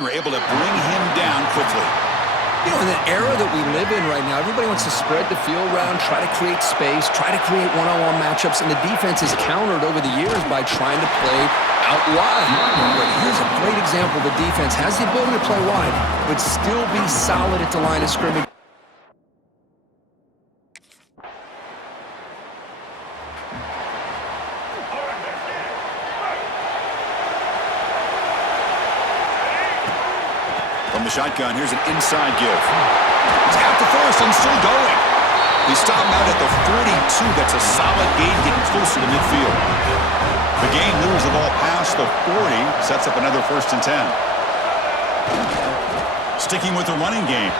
and were able to bring him down quickly. You know, in the era that we live in right now, everybody wants to spread the field around, try to create space, try to create one-on-one matchups, and the defense is countered over the years by trying to play out wide. But here's a great example. The defense has the ability to play wide, but still be solid at the line of scrimmage. From the shotgun, here's an inside give. He's at the first and still going. He stopped out at the 42. That's a solid gain, getting closer to midfield. The game moves the ball past the 40, sets up another 1st and 10. Sticking with the running game.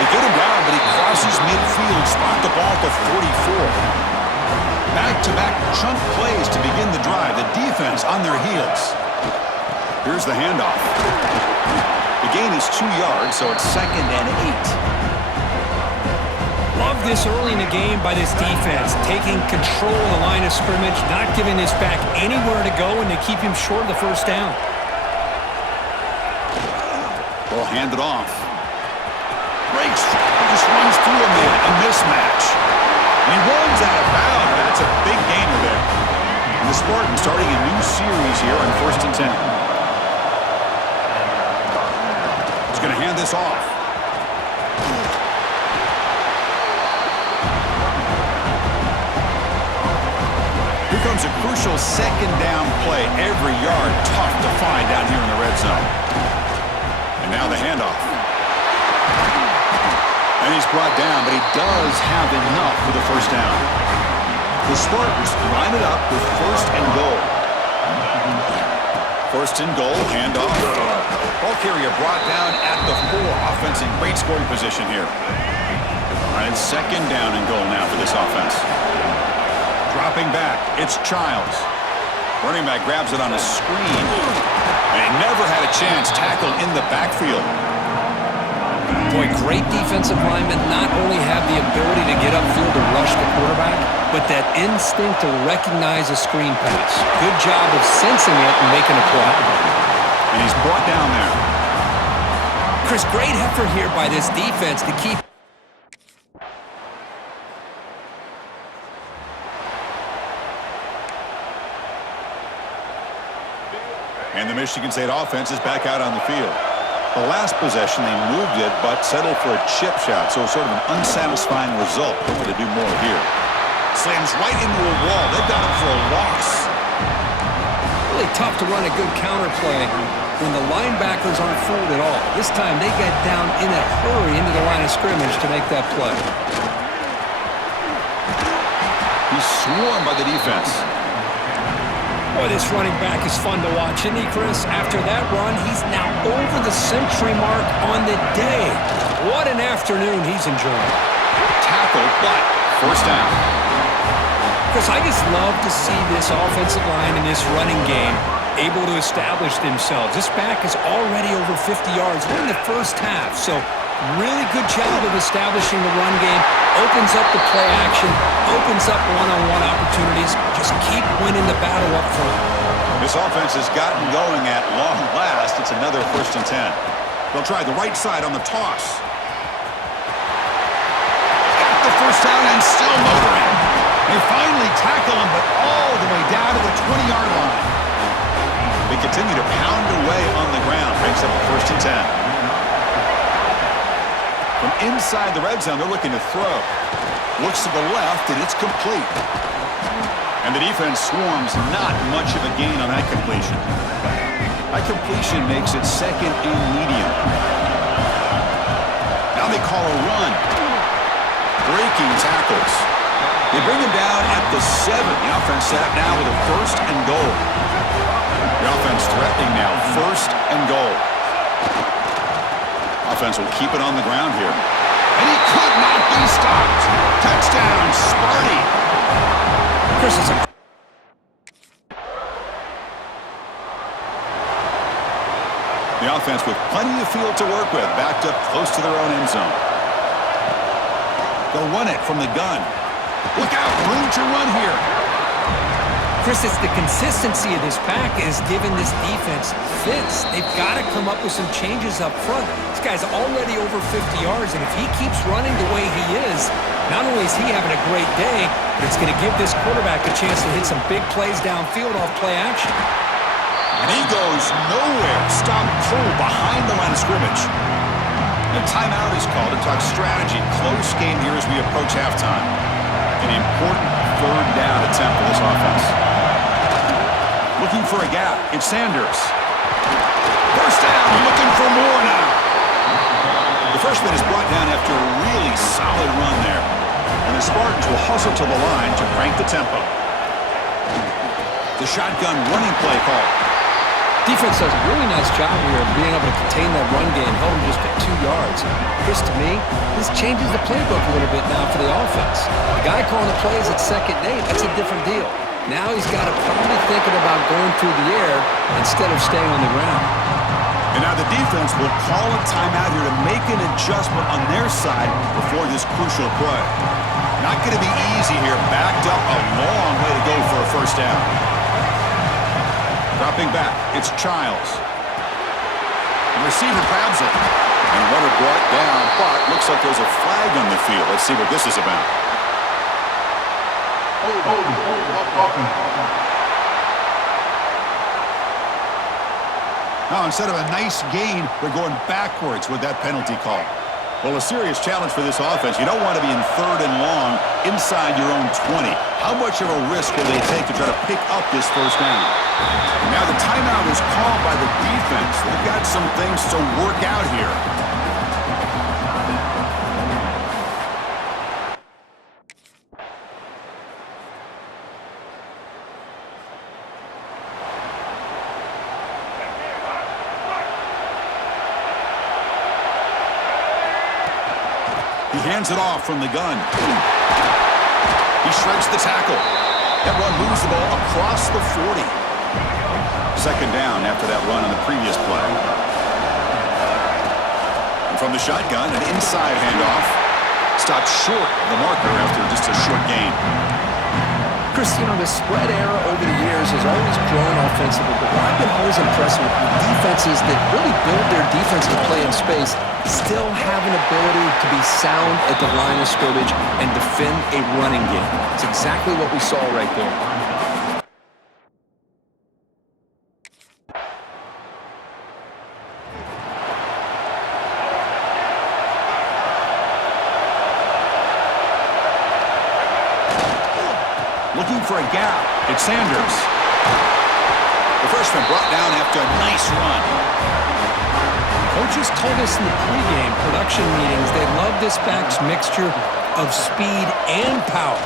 They get him down, but he crosses midfield, spot the ball at the 44. Back-to-back chunk plays to begin the drive. The defense on their heels. Here's the handoff. The gain is 2 yards, so it's 2nd and 8. Love this early in the game by this defense, taking control of the line of scrimmage, not giving this back anywhere to go, and to keep him short of the 1st down. Ball handed off. Breaks, just runs through a man, a mismatch. And he runs out of bounds. That's a big gainer there. And the Spartans starting a new series here on 1st and 10. Going to hand this off. Here comes a crucial 2nd down play. Every yard tough to find down here in the red zone. And now the handoff. And he's brought down, but he does have enough for the 1st down. The Spartans line it up with 1st and goal. 1st and goal, handoff. Ball carrier brought down at the 4. Offense in great scoring position here. All right, 2nd down and goal now for this offense. Dropping back, it's Childs. Running back grabs it on a screen. And he never had a chance. Tackled in the backfield. Boy, great defensive linemen not only have the ability to get upfield to rush the quarterback, but that instinct to recognize a screen pass. Good job of sensing it and making a play. And he's brought down there. Chris, great effort here by this defense to keep. And the Michigan State offense is back out on the field. The last possession, they moved it, but settled for a chip shot, so sort of an unsatisfying result. Hoping to do more here. Slams right into a wall. They've got him for a loss. Really tough to run a good counter play when the linebackers aren't fooled at all. This time they get down in a hurry into the line of scrimmage to make that play. He's swarmed by the defense. Boy, this running back is fun to watch, isn't he, Chris? After that run, he's now over the century mark on the day. What an afternoon he's enjoying. Tackled, but 1st down. Chris, I just love to see this offensive line in this running game able to establish themselves. This back is already over 50 yards in the 1st half, so really good job of establishing the run game. Opens up the play action, opens up one-on-one opportunities. Just keep winning the battle up front. This offense has gotten going at long last. It's another 1st and 10. They'll try the right side on the toss. Got the 1st down and still motoring. They finally tackle him, but all the way down to the 20-yard line. They continue to pound away on the ground. Breaks up the 1st and 10. From inside the red zone, they're looking to throw. Looks to the left, and it's complete. And the defense swarms. Not much of a gain on that completion. That completion makes it 2nd and medium. Now they call a run. Breaking tackles. They bring him down at the 7. The offense set up now with a 1st and goal. The offense threatening now, 1st and goal. Offense will keep it on the ground here. And he could not be stopped. Touchdown, Sparty. Chris, it's a The offense with plenty of field to work with, backed up close to their own end zone. They'll run it from the gun. Look out, room to run here. Chris, it's the consistency of this pack is giving this defense fits. They've got to come up with some changes up front. This guy's already over 50 yards, and if he keeps running the way he is, not only is he having a great day, but it's going to give this quarterback a chance to hit some big plays downfield off play action. And he goes nowhere. Stop cold behind the line of scrimmage. A timeout is called to talk strategy. Close game here as we approach halftime. An important third down attempt for this offense. Looking for a gap. It's Sanders. First down. Looking for more now. The freshman is brought down after a really solid run there. And the Spartans will hustle to the line to crank the tempo. The shotgun running play call. Defense does a really nice job here of being able to contain that run game, held him just at 2 yards. Chris, to me, this changes the playbook a little bit now for the offense. The guy calling the plays at 2nd and 8, that's a different deal. Now he's got to probably thinking about going through the air instead of staying on the ground. And now the defense will call a timeout here to make an adjustment on their side before this crucial play. Not going to be easy here. Backed up a long way to go for a first down. Dropping back, it's Childs. The receiver grabs it. And runner brought down, but looks like there's a flag on the field. Let's see what this is about. Now, instead of a nice gain, they're going backwards with that penalty call. Well, a serious challenge for this offense. You don't want to be in 3rd and long inside your own 20. How much of a risk will they take to try to pick up this first down? And now the timeout is called by the defense. They've got some things to work out here. He hands it off from the gun. He shreds the tackle. That run moves the ball across the 40. 2nd down after that run on the previous play. And from the shotgun, an inside handoff. Stopped short of the marker after just a short gain. Chris, the spread era over the years has always grown offensively, but what I've been always impressed with defenses that really build their defense to play in space still have an ability to be sound at the line of scrimmage and defend a running game. It's exactly what we saw right there. Looking for a gap. It's Sanders. The freshman brought down after a nice run. Coaches told us in the pregame production meetings they love this back's mixture of speed and power.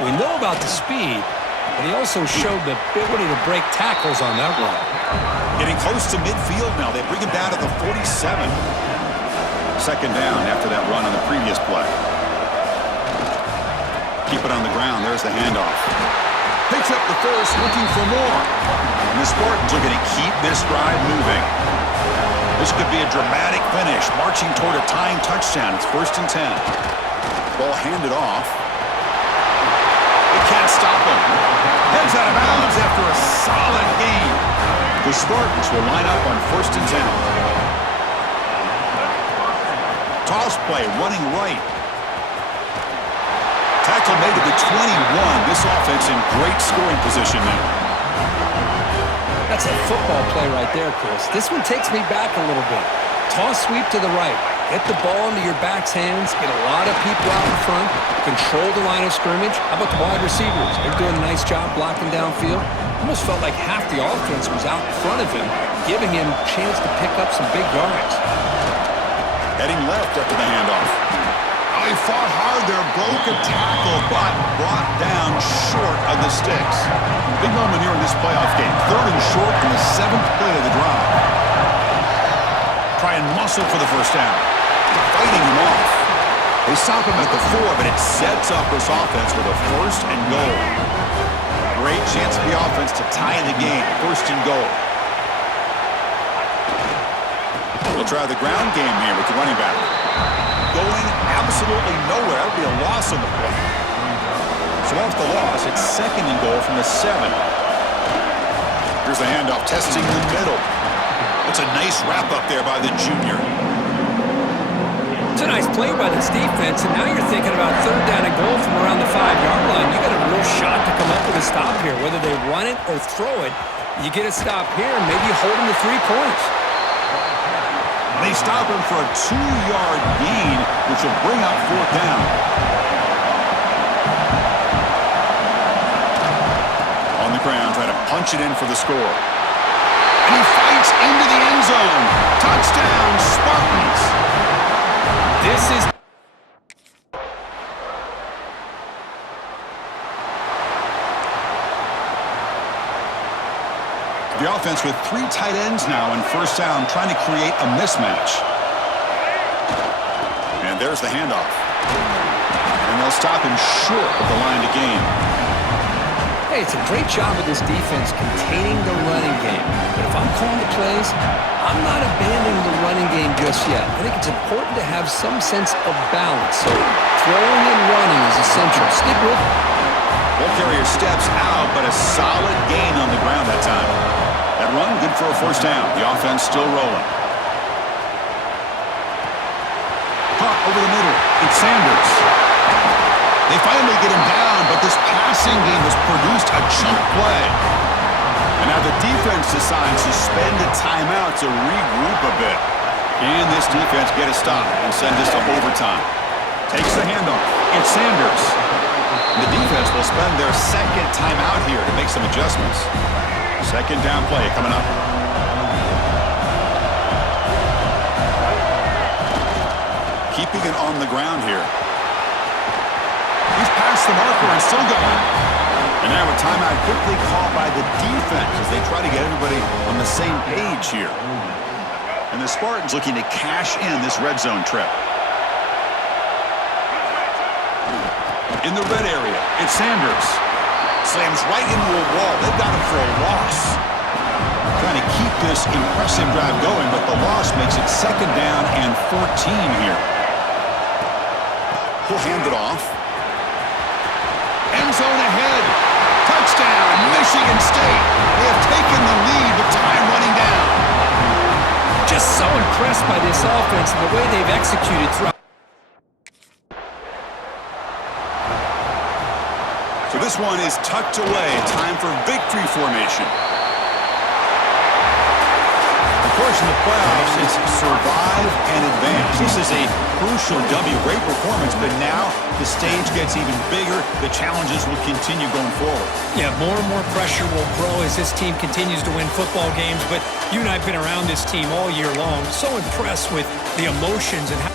We know about the speed, but he also showed the ability to break tackles on that run. Getting close to midfield now. They bring him down to the 47. 2nd down after that run on the previous play. Keep it on the ground. There's the handoff. Picks up the first, looking for more. And the Spartans are going to keep this drive moving. This could be a dramatic finish, marching toward a tying touchdown. It's 1st and 10. Ball handed off. They can't stop him. Heads out of bounds after a solid gain. The Spartans will line up on 1st and 10. Toss play, running right. Tackle made to the 21. This offense in great scoring position now. That's a football play right there, Chris. This one takes me back a little bit. Toss sweep to the right. Get the ball into your back's hands. Get a lot of people out in front. Control the line of scrimmage. How about the wide receivers? They're doing a nice job blocking downfield. Almost felt like half the offense was out in front of him, giving him a chance to pick up some big yards. Heading left after the handoff. Oh, he fought hard there, broke a tackle, but brought down short of the sticks. Big moment here in this playoff game. 3rd and short in the 7th play of the drive. Try and muscle for the first down. Fighting him off. They stop him at the 4, but it sets up this offense with a 1st and goal. Great chance for the offense to tie the game. 1st and goal. We'll try the ground game here with the running back. Going absolutely nowhere. That'll be a loss on the play. So off the loss, it's 2nd and goal from the 7. Here's the handoff, testing the middle. It's a nice wrap-up there by the junior. It's a nice play by this defense, and now you're thinking about third down and goal from around the 5-yard line. You got a real shot to come up with a stop here. Whether they run it or throw it, you get a stop here, and maybe you hold them to 3 points. They stop him for a 2-yard gain, which will bring up 4th down. On the ground, trying to punch it in for the score. And he fights into the end zone. Touchdown, Spartans. This is... The offense with 3 tight ends now in 1st down, trying to create a mismatch. And there's the handoff. And they'll stop him short of the line to gain. Hey, it's a great job of this defense containing the running game. But if I'm calling the plays, I'm not abandoning the running game just yet. I think it's important to have some sense of balance. So throwing and running is essential. Stick with it. Ball carrier steps out, but a solid gain on the ground that time. That run, good for a 1st down. The offense still rolling. Caught over the middle. It's Sanders. They finally get him down, but this passing game has produced a chunk play. And now the defense decides to spend a timeout to regroup a bit. Can this defense get a stop and send this to overtime? Takes the handoff. It's Sanders. The defense will spend their 2nd timeout here to make some adjustments. 2nd down play coming up. Keeping it on the ground here. He's past the marker and still going. And now a timeout quickly called by the defense as they try to get everybody on the same page here. And the Spartans looking to cash in this red zone trip. In the red area, it's Sanders. Slams right into a wall. They've got him for a loss. Trying to keep this impressive drive going, but the loss makes it 2nd down and 14 here. He'll hand it off. End zone ahead. Touchdown, Michigan State. They have taken the lead with time running down. Just so impressed by this offense and the way they've executed throughout. So this one is tucked away. Time for victory formation. Of course, in the playoffs, it's survive and advance. This is a crucial W. Great performance, but now the stage gets even bigger. The challenges will continue going forward. Yeah, more and more pressure will grow as this team continues to win football games. But you and I have been around this team all year long. So impressed with the emotions and how...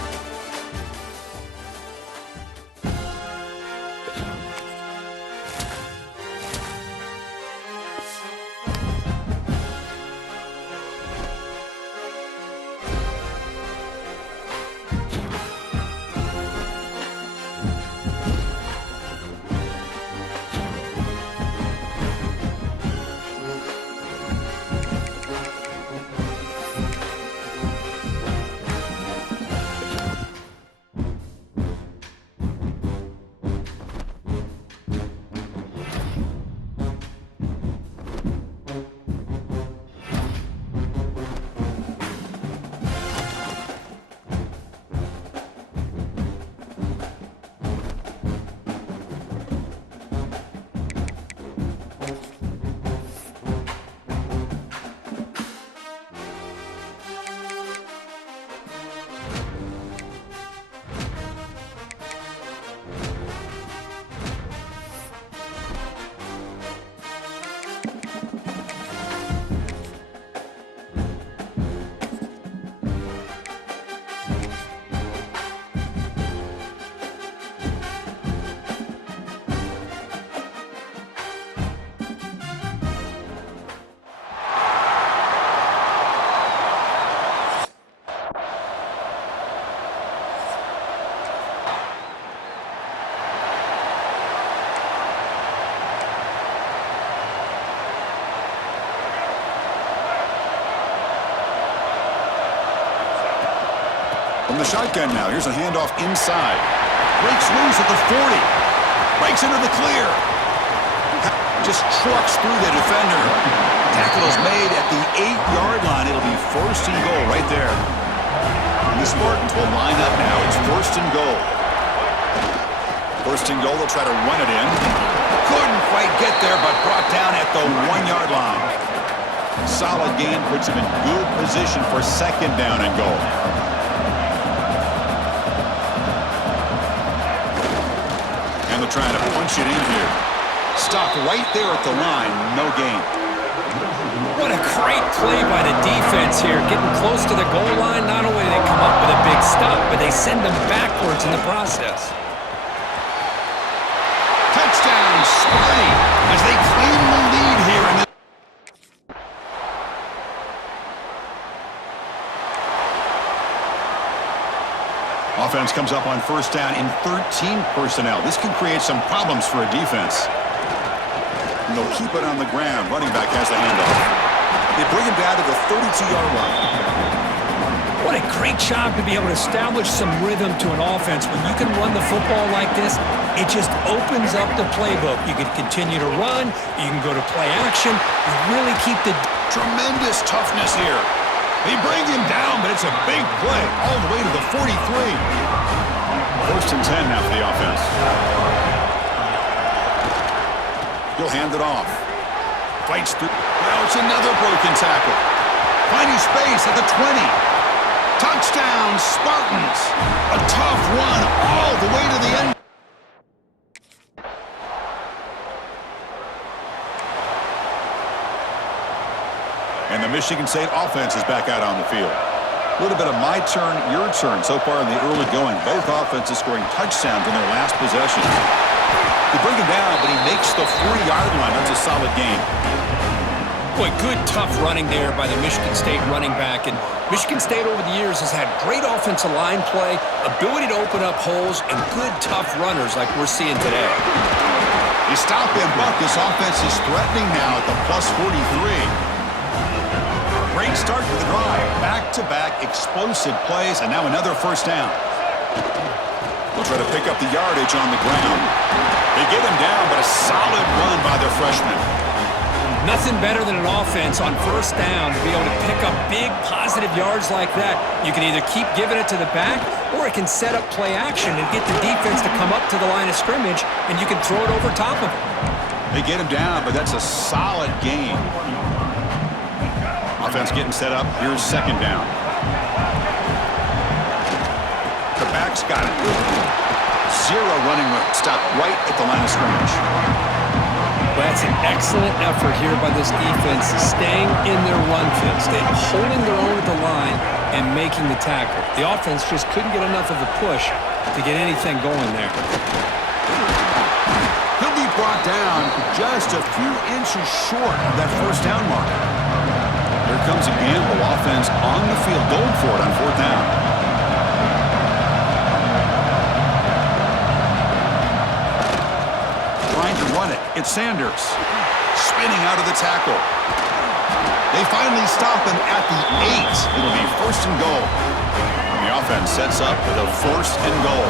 From the shotgun now, here's a handoff inside. Breaks loose at the 40. Breaks into the clear. Just trucks through the defender. Tackle is made at the 8-yard line. It'll be first and goal right there. And the Spartans will line up now. It's first and goal. First and goal, they'll try to run it in. Couldn't quite get there, but brought down at the 1-yard line. Solid gain puts him in good position for second down and goal. And they're trying to punch it in here. Stopped right there at the line, no gain. What a great play by the defense here. Getting close to the goal line, not only do they come up with a big stop, but they send them backwards in the process. Touchdown, Sparty, as they claim the lead here in this. Offense comes up on first down in 13 personnel. This can create some problems for a defense. And they'll keep it on the ground. Running back has the handoff. They bring him down to the 32-yard line. What a great job to be able to establish some rhythm to an offense. When you can run the football like this, it just opens up the playbook. You can continue to run. You can go to play action. You really keep the... Tremendous toughness here. They bring him down, but it's a big play all the way to the 43. First and 10 now for the offense. He'll hand it off. Fights through. Now it's another broken tackle. Finding space at the 20. Touchdown, Spartans. A tough run all the way to the end. And the Michigan State offense is back out on the field. A little bit of my turn, your turn so far in the early going. Both offenses scoring touchdowns in their last possessions. They bring him down, but he makes the 40-yard line. That's a solid game. Boy, good tough running there by the Michigan State running back. And Michigan State over the years has had great offensive line play, ability to open up holes, and good tough runners like we're seeing today. You stop him, but this offense is threatening now at the plus 43. Great start to the drive. Back-to-back explosive plays, and now another first down. They'll try to pick up the yardage on the ground. They get him down, but a solid run by their freshman. Nothing better than an offense on first down to be able to pick up big positive yards like that. You can either keep giving it to the back, or it can set up play action and get the defense to come up to the line of scrimmage, and you can throw it over top of it. They get him down, but that's a solid gain. Offense getting set up. Here's second down. The back's got it. Zero running room. Stop right at the line of scrimmage. Well, that's an excellent effort here by this defense, staying in their run fits. They're holding their own at the line and making the tackle. The offense just couldn't get enough of a push to get anything going there. He'll be brought down just a few inches short of that first down mark. Here comes a gamble. Offense on the field, going for it on fourth down. Trying to run it. It's Sanders. Spinning out of the tackle. They finally stop him at the 8. It'll be first and goal. And the offense sets up with a first and goal.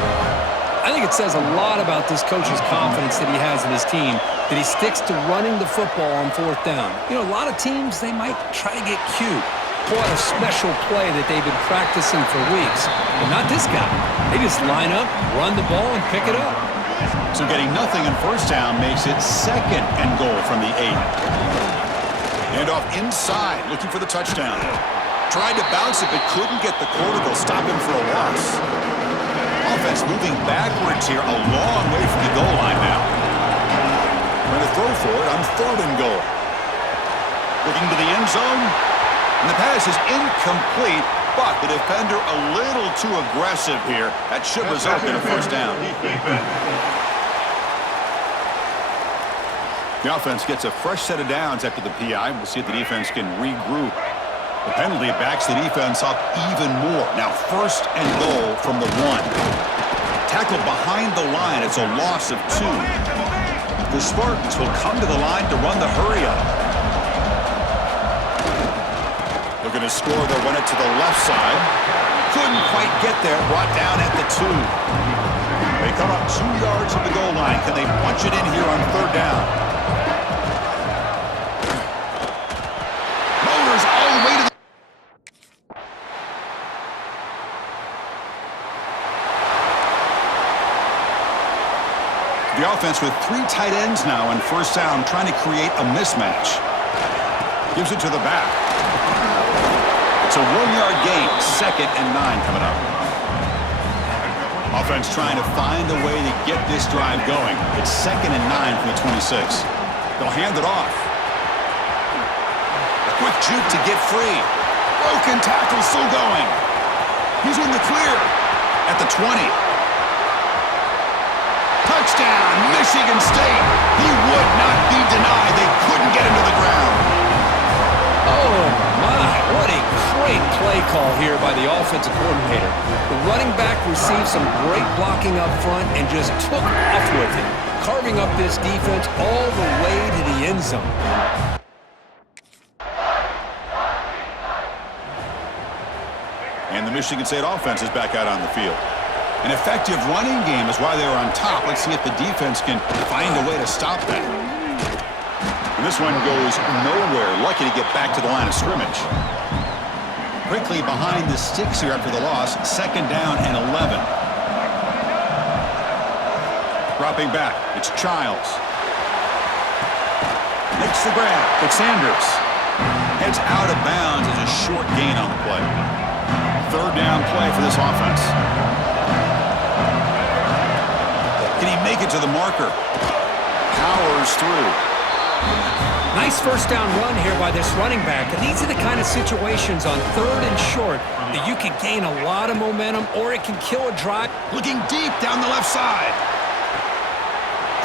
I think it says a lot about this coach's confidence that he has in his team, that he sticks to running the football on fourth down. You know, a lot of teams, they might try to get cute, pull out a special play that they've been practicing for weeks. But not this guy. They just line up, run the ball, and pick it up. So getting nothing on first down makes it second and goal from the 8. Hand off inside, looking for the touchdown. Tried to bounce it, but couldn't get the quarter. They'll stop him for a loss. Offense moving backwards here, a long way from the goal line now. Trying to throw for it on third and goal. Looking to the end zone, and the pass is incomplete, but the defender a little too aggressive here. That should result in a first down. The offense gets a fresh set of downs after the PI. We'll see if the defense can regroup. The penalty backs the defense up even more. Now first and goal from the 1. Tackle behind the line. It's a loss of 2. The Spartans will come to the line to run the hurry-up. Looking to score. They'll run it to the left side. Couldn't quite get there. Brought down at the 2. They come up 2 yards from the goal line. Can they punch it in here on third down? The offense with 3 tight ends now on first down, trying to create a mismatch. Gives it to the back. It's a 1-yard gain, 2nd and 9 coming up. Offense trying to find a way to get this drive going. It's 2nd and 9 from the 26. They'll hand it off. A quick juke to get free. Broken tackle still going. He's in the clear at the 20. Touchdown, Michigan State. He would not be denied. They couldn't get him to the ground. Oh, my. What a great play call here by the offensive coordinator. The running back received some great blocking up front and just took off with it, carving up this defense all the way to the end zone. And the Michigan State offense is back out on the field. An effective running game is why they were on top. Let's see if the defense can find a way to stop that. And this one goes nowhere. Lucky to get back to the line of scrimmage. Quickly behind the sticks here after the loss. 2nd down and 11. Dropping back. It's Childs. Makes the grab. It's Sanders. Heads out of bounds as a short gain on the play. 3rd down play for this offense. Can he make it to the marker? Powers through. Nice first down run here by this running back. And these are the kind of situations on 3rd and short that you can gain a lot of momentum or it can kill a drive. Looking deep down the left side.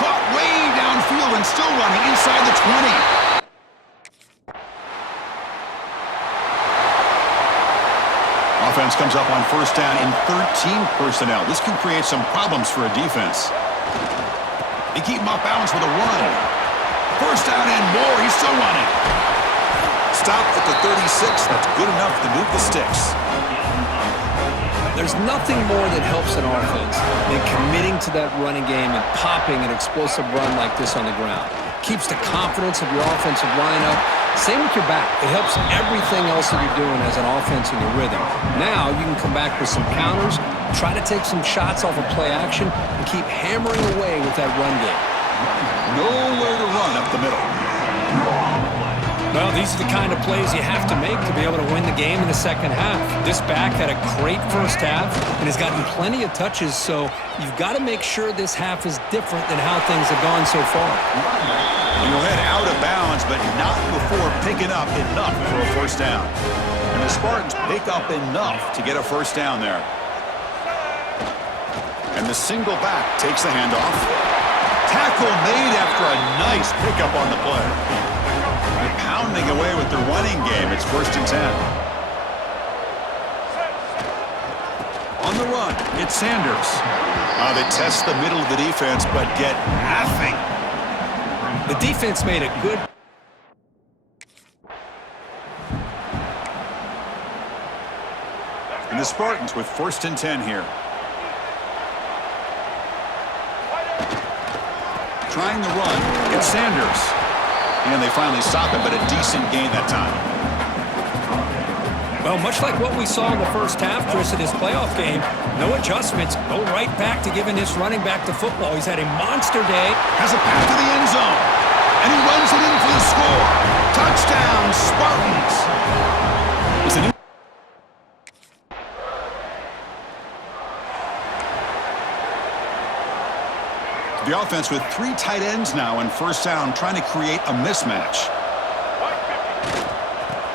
Caught way downfield and still running inside the 20. Offense comes up on first down in 13 personnel. This can create some problems for a defense. They keep him off balance with a run. First down and more. He's still running. Stop at the 36. That's good enough to move the sticks. There's nothing more that helps an offense than committing to that running game and popping an explosive run like this on the ground. Keeps the confidence of your offensive line up. Same with your back. It helps everything else that you're doing as an offense in your rhythm. Now you can come back with some counters, try to take some shots off of play action, and keep hammering away with that run game. Nowhere to run up the middle. Well, these are the kind of plays you have to make to be able to win the game in the second half. This back had a great first half and has gotten plenty of touches, so you've got to make sure this half is different than how things have gone so far. He'll head out of bounds, but not before picking up enough for a first down. And the Spartans pick up enough to get a first down there. And the single back takes the handoff. Tackle made after a nice pickup on the play. They're pounding away with the running game. It's 1st and 10. On the run, it's Sanders. They test the middle of the defense, but get nothing. The defense made a good... And the Spartans with 1st and 10 here. Trying the run, it's Sanders. And they finally stop him, but a decent gain that time. Well, much like what we saw in the first half, Chris, in this playoff game, no adjustments, go right back to giving this running back to football. He's had a monster day. Has a path to the end zone. And he runs it in for the score. Touchdown, Spartans. It's a new... The offense with 3 tight ends now on first down, trying to create a mismatch.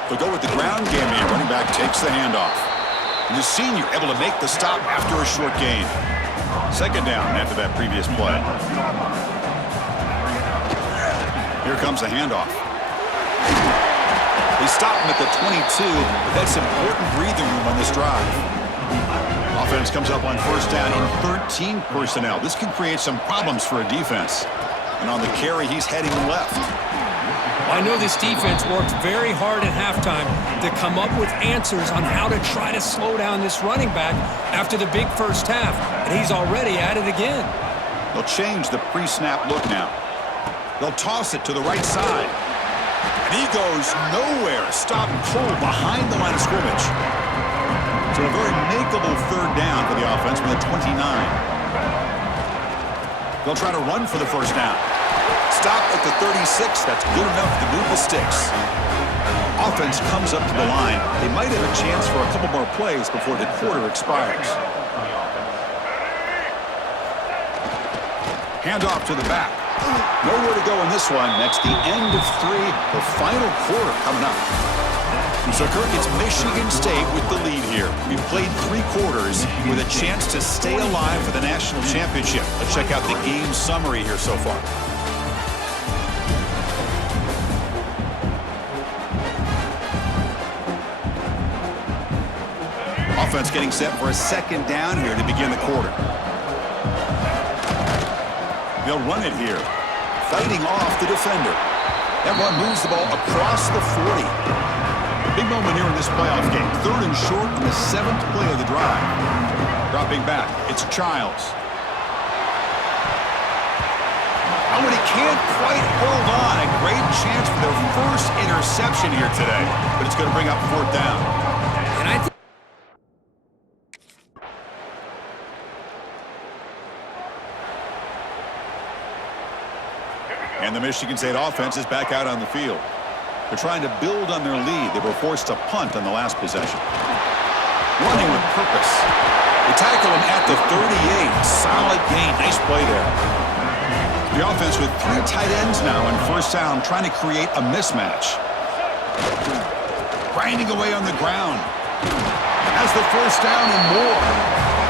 They'll go with the ground game here. Running back takes the handoff. And the senior able to make the stop after a short gain. 2nd down after that previous play. Here comes the handoff. They stop him at the 22, but that's important breathing room on this drive. Offense comes up on first down in 13 personnel. This can create some problems for a defense. And on the carry, he's heading left. I know this defense worked very hard at halftime to come up with answers on how to try to slow down this running back after the big first half, and he's already at it again. They'll change the pre-snap look now. They'll toss it to the right side. And he goes nowhere. Stop cold behind the line of scrimmage. So a very makeable 3rd down for the offense with a 29. They'll try to run for the first down. Stop at the 36. That's good enough to move the sticks. Offense comes up to the line. They might have a chance for a couple more plays before the quarter expires. Handoff to the back. Nowhere to go in this one. That's the end of 3. The final quarter coming up. So, Kirk, it's Michigan State with the lead here. We've played 3 quarters with a chance to stay alive for the national championship. Let's check out the game summary here so far. Offense getting set for a second down here to begin the quarter. They'll run it here. Fighting off the defender. That run moves the ball across the 40. Big moment here in this playoff game. 3rd and short on the 7th play of the drive. Dropping back. It's Childs. Oh, and he can't quite hold on. A great chance for their first interception here today. But it's going to bring up 4th down. And I think and the Michigan State offense is back out on the field. They're trying to build on their lead. They were forced to punt on the last possession. Running with purpose. They tackle him at the 38. Solid gain. Nice play there. The offense with 3 tight ends now on first down, trying to create a mismatch. Grinding away on the ground. Has the first down and more.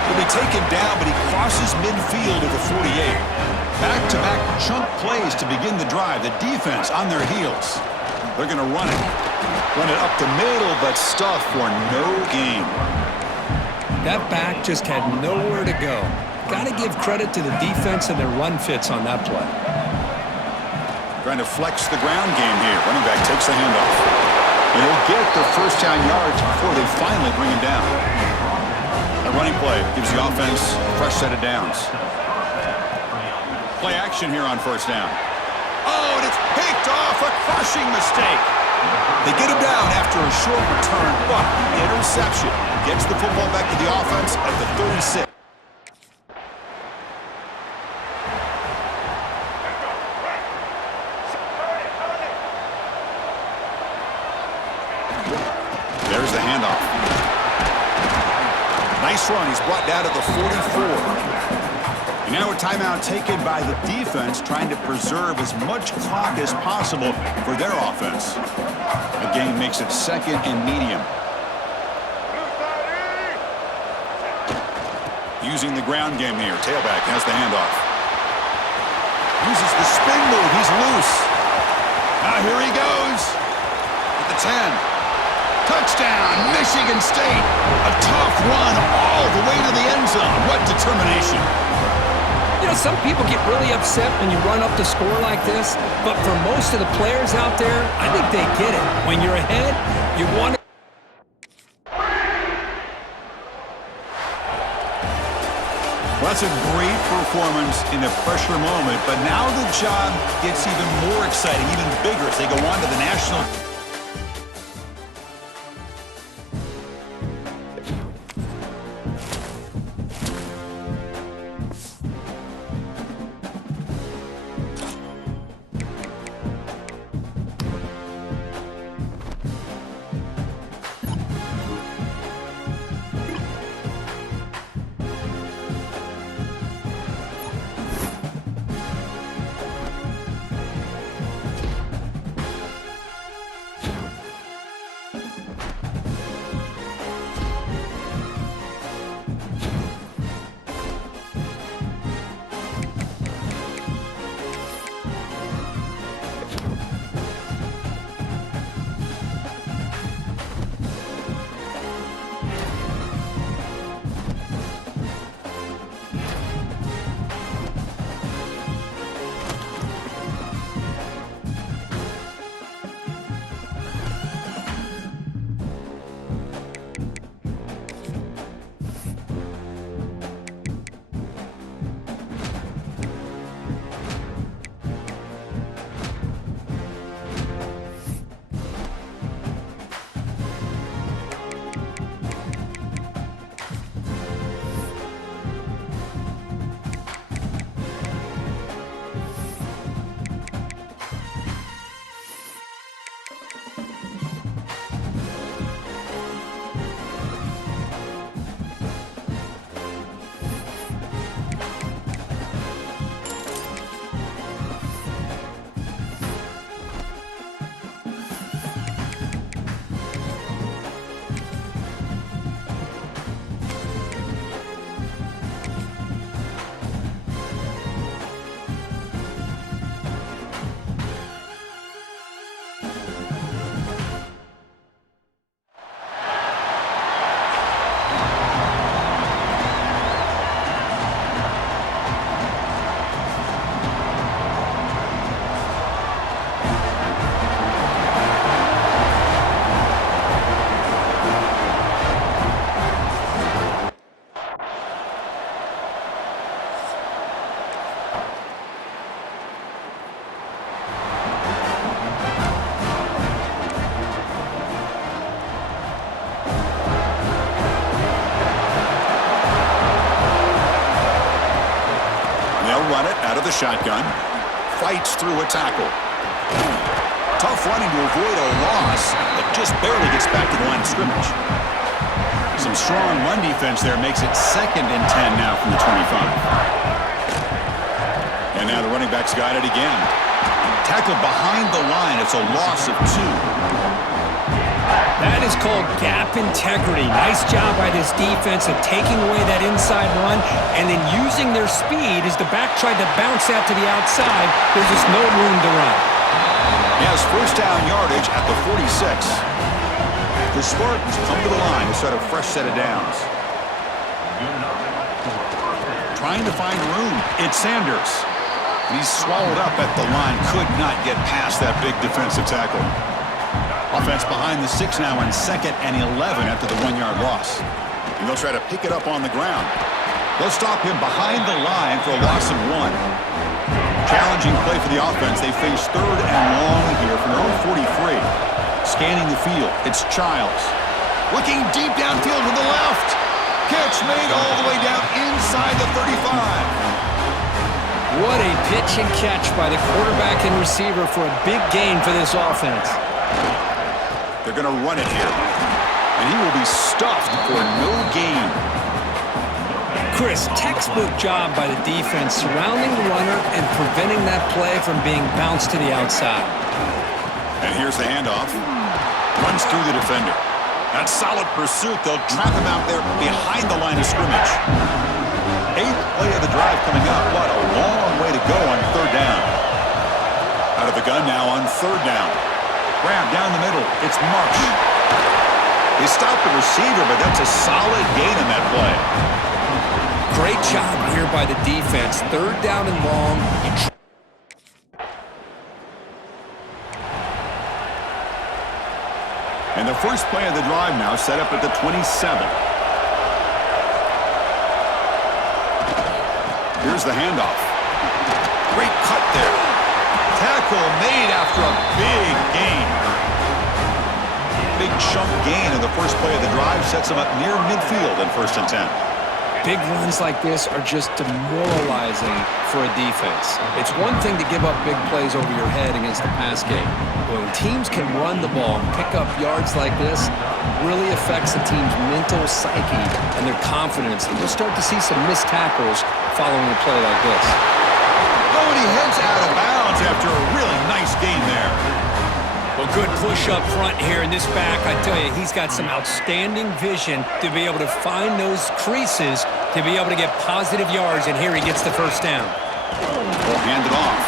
He'll be taken down, but he crosses midfield at the 48. Back-to-back chunk plays to begin the drive. The defense on their heels. They're going to run it. Run it up the middle, but stuff for no gain. that back just had nowhere to go. Got to give credit to the defense and their run fits on that play. Trying to flex the ground game here. Running back takes the handoff. And he'll get the first down yards before they finally bring him down. A running play gives the offense a fresh set of downs. Play action here on first down. Oh, and it's picked off. A crushing mistake. They get him down after a short return, but interception gets the football back to the offense at the 36. There's the handoff. Nice run. He's brought down to the 44. And now a timeout taken by the defense, trying to preserve as much clock as possible for their offense. The game makes it second and medium. Using the ground game here. Tailback has the handoff. Uses the spin move. He's loose. Now here he goes. At the 10. Touchdown, Michigan State. A tough run all the way to the end zone. What determination. You know, some people get really upset when you run up the score like this, but for most of the players out there, I think they get it. When you're ahead, you want to... Well, that's a great performance in a pressure moment, but now the job gets even more exciting, even bigger as they go on to the national... shotgun. Fights through a tackle. Tough running to avoid a loss, but just barely gets back to the line of scrimmage. Some strong run defense there makes it 2nd and 10 now from the 25. And now the running back's got it again. Tackled behind the line. It's a loss of 2. That is called gap integrity. Nice job by this defense of taking away that inside run and then using their speed as the back tried to bounce that to the outside. There's just no room to run. He has first down yardage at the 46. The Spartans come to the line to start a fresh set of downs. Trying to find room. It's Sanders. He's swallowed up at the line. Could not get past that big defensive tackle. Offense behind the 6 now on 2nd and 11 after the 1-yard loss. And they'll try to pick it up on the ground. They'll stop him behind the line for a loss of 1. Challenging play for the offense. They face 3rd and long here from their own 43. Scanning the field. It's Childs. Looking deep downfield to the left. Catch made all the way down inside the 35. What a pitch and catch by the quarterback and receiver for a big gain for this offense. They're going to run it here. And he will be stuffed for no gain. Chris, textbook job by the defense surrounding the runner and preventing that play from being bounced to the outside. And here's the handoff. Runs through the defender. That's solid pursuit. They'll trap him out there behind the line of scrimmage. 8th play of the drive coming up. What a long way to go on 3rd down. Out of the gun now on 3rd down. Grab down the middle. It's Marsh. They stopped the receiver, but that's a solid gain in that play. Great job here by the defense. 3rd down and long. And the first play of the drive now set up at the 27. Here's the handoff. Great cut there. Tackle made after a big gain. Big chunk gain in the first play of the drive sets them up near midfield in 1st and 10. Big runs like this are just demoralizing for a defense. It's one thing to give up big plays over your head against the pass game. But when teams can run the ball and pick up yards like this, really affects the team's mental psyche and their confidence. And you'll start to see some missed tackles following a play like this. Oh, and he heads out of bounds after a really nice gain there. Well, good push up front here in this back. I tell you, he's got some outstanding vision to be able to find those creases to be able to get positive yards, and here he gets the first down. They'll hand it off.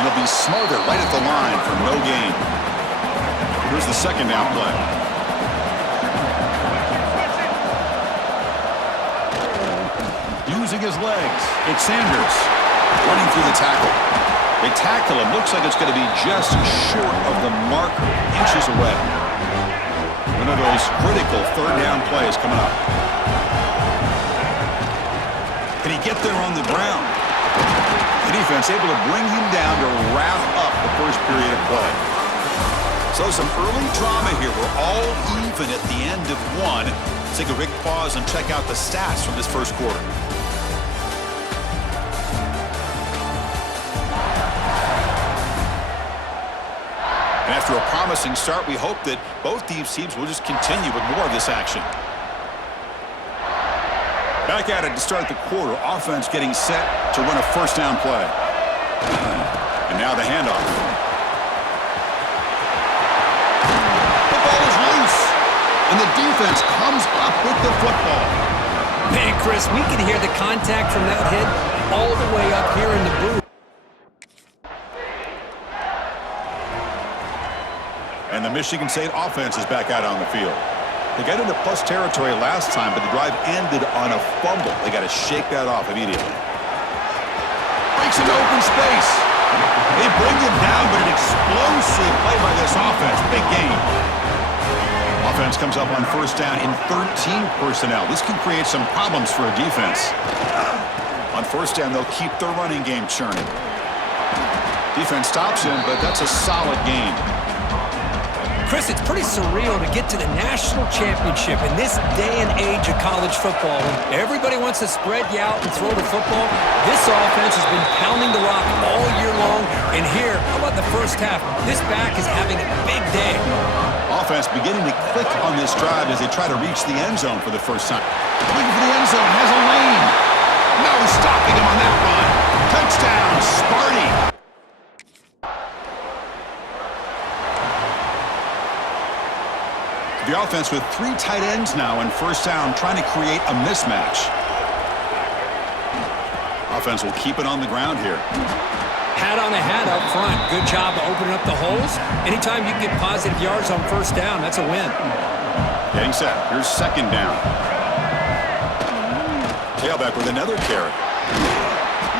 And it'll be smothered right at the line for no gain. Here's the 2nd down play. Using his legs, it's Sanders running through the tackle. They tackle him. Looks like it's going to be just short of the marker, inches away. One of those critical 3rd down plays coming up. Can he get there on the ground? The defense able to bring him down to wrap up the first period of play. So some early drama here. We're all even at the end of 1. Let's take a quick pause and check out the stats from this first quarter. And after a promising start, we hope that both these teams will just continue with more of this action. Back at it to start the quarter. Offense getting set to run a 1st down play. And now the handoff. The ball is loose. And the defense comes up with the football. Man, Chris, we can hear the contact from that hit all the way up here in the booth. And the Michigan State offense is back out on the field. They got into plus territory last time, but the drive ended on a fumble. They got to shake that off immediately. Breaks into open space. They bring him down, but an explosive play by this offense. Big game. Offense comes up on 1st down in 13 personnel. This can create some problems for a defense. On 1st down, they'll keep their running game churning. Defense stops him, but that's a solid game. Chris, it's pretty surreal to get to the national championship in this day and age of college football. When everybody wants to spread you out and throw the football, this offense has been pounding the rock all year long. And here, how about the first half? This back is having a big day. Offense beginning to click on this drive as they try to reach the end zone for the first time. Looking for the end zone, has a lane. No stopping him on that run. Touchdown, Sparty. The offense with 3 tight ends now in first down, trying to create a mismatch. Offense will keep it on the ground here. Hat on a hat up front. Good job of opening up the holes. Anytime you can get positive yards on first down, that's a win. Getting set. Here's second down. Tailback with another carry.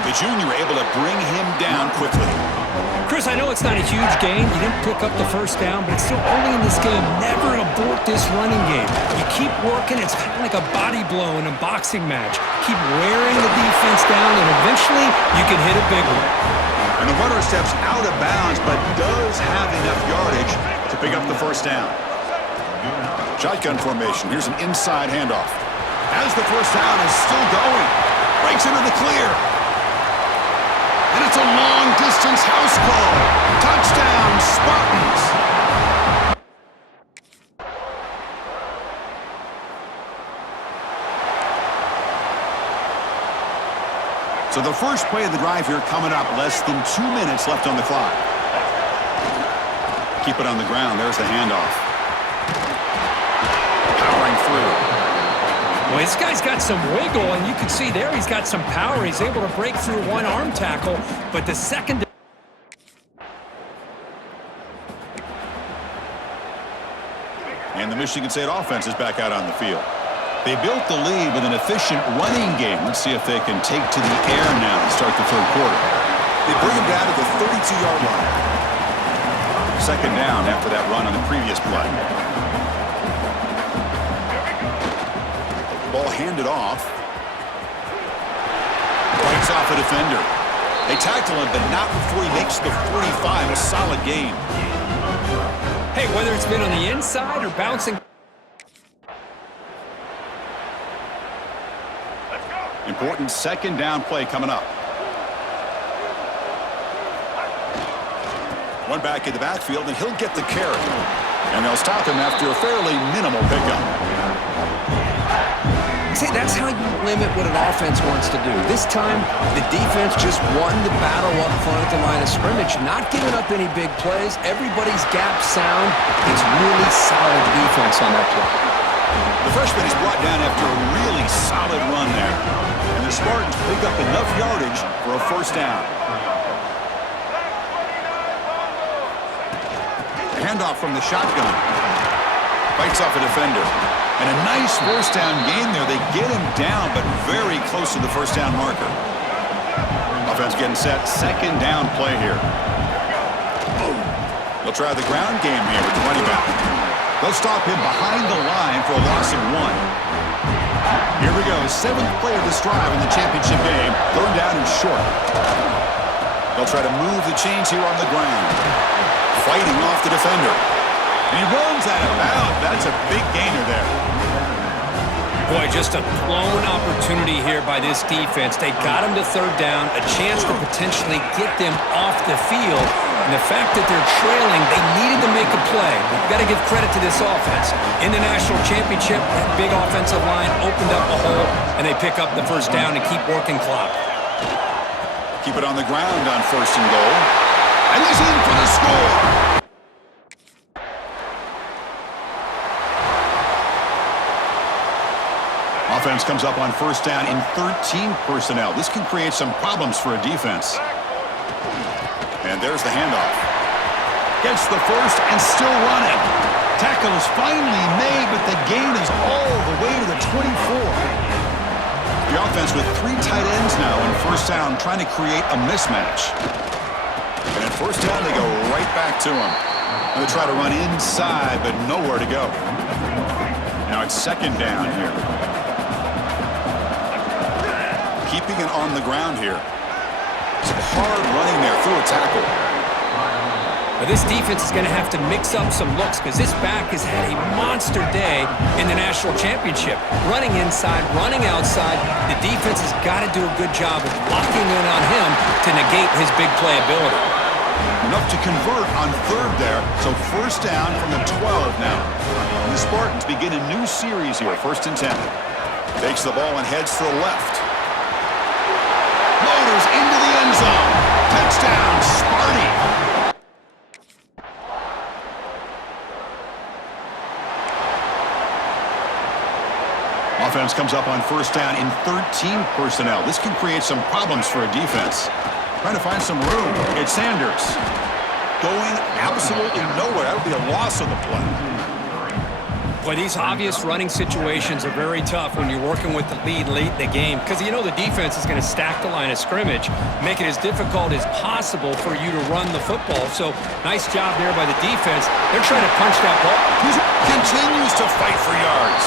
The junior able to bring him down quickly. Chris, I know it's not a huge gain. You didn't pick up the first down, but it's still early in this game. Never abort this running game. You keep working. It's kind of like a body blow in a boxing match. Keep wearing the defense down, and eventually you can hit a big one. And the runner steps out of bounds, but does have enough yardage to pick up the first down. Shotgun formation. Here's an inside handoff. As the first down is still going. Breaks into the clear. And it's a long-distance house call. Touchdown, Spartans. So the first play of the drive here coming up. Less than 2 minutes left on the clock. Keep it on the ground. There's the handoff. Powering through. Well, this guy's got some wiggle, and you can see there he's got some power. He's able to break through one arm tackle, but the second... And the Michigan State offense is back out on the field. They built the lead with an efficient running game. Let's see if they can take to the air now to start the third quarter. They bring him down to the 32-yard line. Second down after that run on the previous play. Ball handed off. Breaks off a defender. They tackle him, but not before he makes the 45. A solid gain. Hey, whether it's been on the inside or bouncing... Important second down play coming up. One back in the backfield, and he'll get the carry. And they'll stop him after a fairly minimal pickup. See, that's how you limit what an offense wants to do. This time, the defense just won the battle up front at the line of scrimmage, not giving up any big plays. Everybody's gap sound. It's really solid defense on that play. The freshman is brought down after a really solid run there. And the Spartans pick up enough yardage for a first down. Handoff from the shotgun. Bites off a defender. And a nice first down gain there. They get him down, but very close to the first down marker. Offense getting set. Second down play here. They'll try the ground game here with the running back. They'll stop him behind the line for a loss of 1. Here we go. 7th play of this drive in the championship game. Third down and short. They'll try to move the chains here on the ground. Fighting off the defender. And he runs out of bounds. That's a big gainer there. Boy, just a blown opportunity here by this defense. They got him to third down, a chance to potentially get them off the field. And the fact that they're trailing, they needed to make a play. We've got to give credit to this offense. In the national championship, that big offensive line opened up a hole, and they pick up the first down and keep working clock. Keep it on the ground on first and goal. And he's in for the score. Offense comes up on first down in 13 personnel. This can create some problems for a defense. And there's the handoff. Gets the first and still running. Tackle is finally made, but the gain is all the way to the 24. The offense with 3 tight ends now in first down, trying to create a mismatch. And at first down, they go right back to him. And they try to run inside, but nowhere to go. Now it's second down here. Keeping it on the ground here. Some hard running there through a tackle. This defense is going to have to mix up some looks because this back has had a monster day in the national championship. Running inside, running outside. The defense has got to do a good job of locking in on him to negate his big play ability. Enough to convert on third there, so first down from the 12 now. And the Spartans begin a new series here, 1st and 10. Takes the ball and heads to the left. Motors into the end zone. Touchdown, Sparty. Offense comes up on first down in 13 personnel. This can create some problems for a defense. Trying to find some room. It's Sanders. Going absolutely nowhere. That would be a loss on the play. Boy, these obvious running situations are very tough when you're working with the lead late in the game because you know the defense is going to stack the line of scrimmage, make it as difficult as possible for you to run the football. So, nice job there by the defense. They're trying to punch that ball. He continues to fight for yards.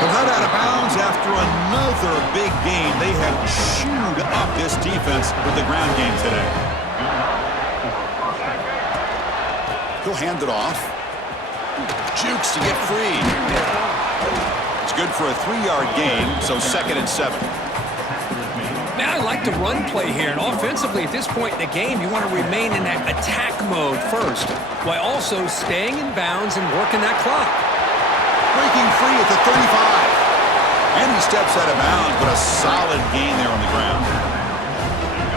They're not out of bounds after another big game. They have chewed up this defense with the ground game today. He'll hand it off. Jukes to get free. It's good for a 3-yard gain, so 2nd and 7. Now I like the run play here, and offensively at this point in the game, you want to remain in that attack mode first, while also staying in bounds and working that clock. Breaking free at the 35. And he steps out of bounds, but a solid gain there on the ground.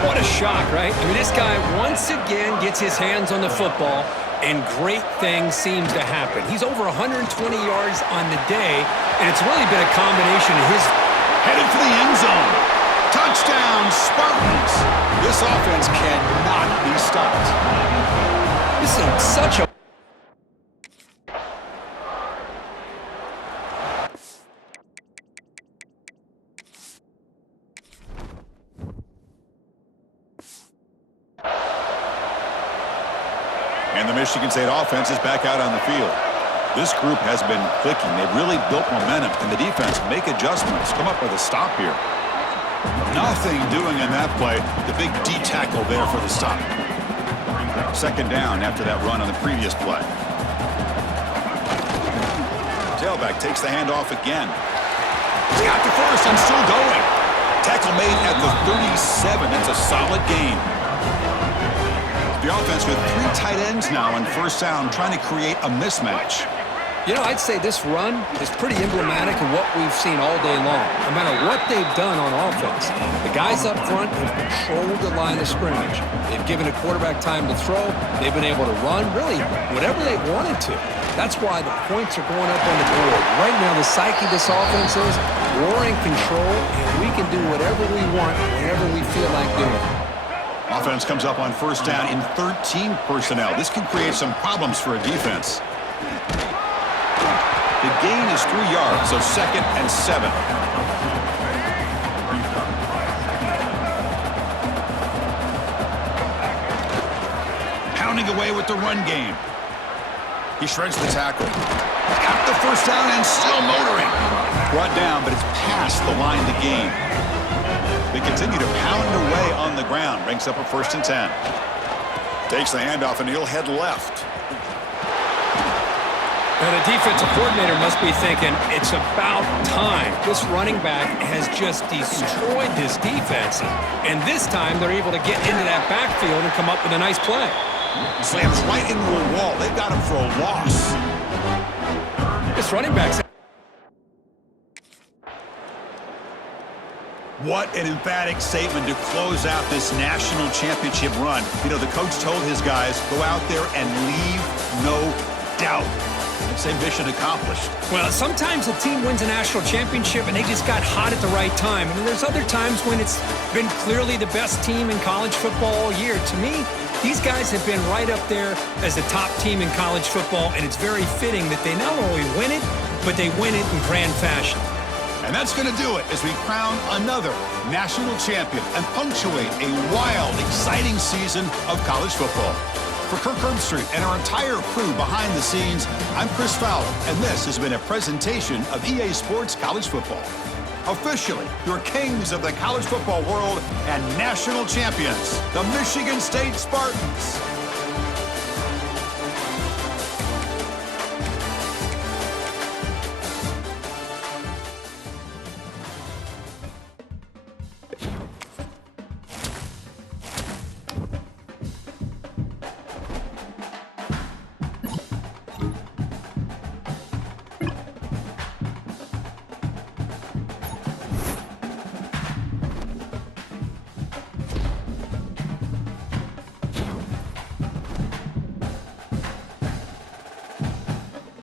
What a shock, right? I mean, this guy once again gets his hands on the football, and great things seems to happen. He's over 120 yards on the day, and it's really been a combination of his... Headed for the end zone. Touchdown, Spartans. This offense cannot be stopped. This is such a... And the Michigan State offense is back out on the field. This group has been clicking. They've really built momentum. And the defense make adjustments. Come up with a stop here. Nothing doing in that play. The big D tackle there for the stop. 2nd down after that run on the previous play. Tailback takes the handoff again. He's got the first and still going. Tackle made at the 37. That's a solid gain. The offense with 3 tight ends now on first down, trying to create a mismatch. You know, I'd say this run is pretty emblematic of what we've seen all day long, no matter what they've done on offense. The guys up front have controlled the line of scrimmage. They've given a quarterback time to throw. They've been able to run, really, whatever they wanted to. That's why the points are going up on the board. Right now, the psyche of this offense is we're in control, and we can do whatever we want whenever we feel like doing it. Offense comes up on first down in 13 personnel. This can create some problems for a defense. The gain is 3 yards, so 2nd and 7. Pounding away with the run game. He shreds the tackle. Got the first down and still motoring. Brought down, but it's past the line to gain. They continue to pound away on the ground. Brings up a 1st and 10. Takes the handoff, and he'll head left. Now, the defensive coordinator must be thinking, it's about time. This running back has just destroyed this defense. And this time, they're able to get into that backfield and come up with a nice play. Slams right into a wall. They've got him for a loss. This running back's... What an emphatic statement to close out this national championship run. You know, the coach told his guys, go out there and leave no doubt. Same mission accomplished. Well, sometimes a team wins a national championship and they just got hot at the right time. And there's other times when it's been clearly the best team in college football all year. To me, these guys have been right up there as the top team in college football, and it's very fitting that they not only win it, but they win it in grand fashion. And that's going to do it as we crown another national champion and punctuate a wild, exciting season of college football. For Kirk Herbstreit and our entire crew behind the scenes, I'm Chris Fowler, and this has been a presentation of EA Sports College Football. Officially, your kings of the college football world and national champions, the Michigan State Spartans.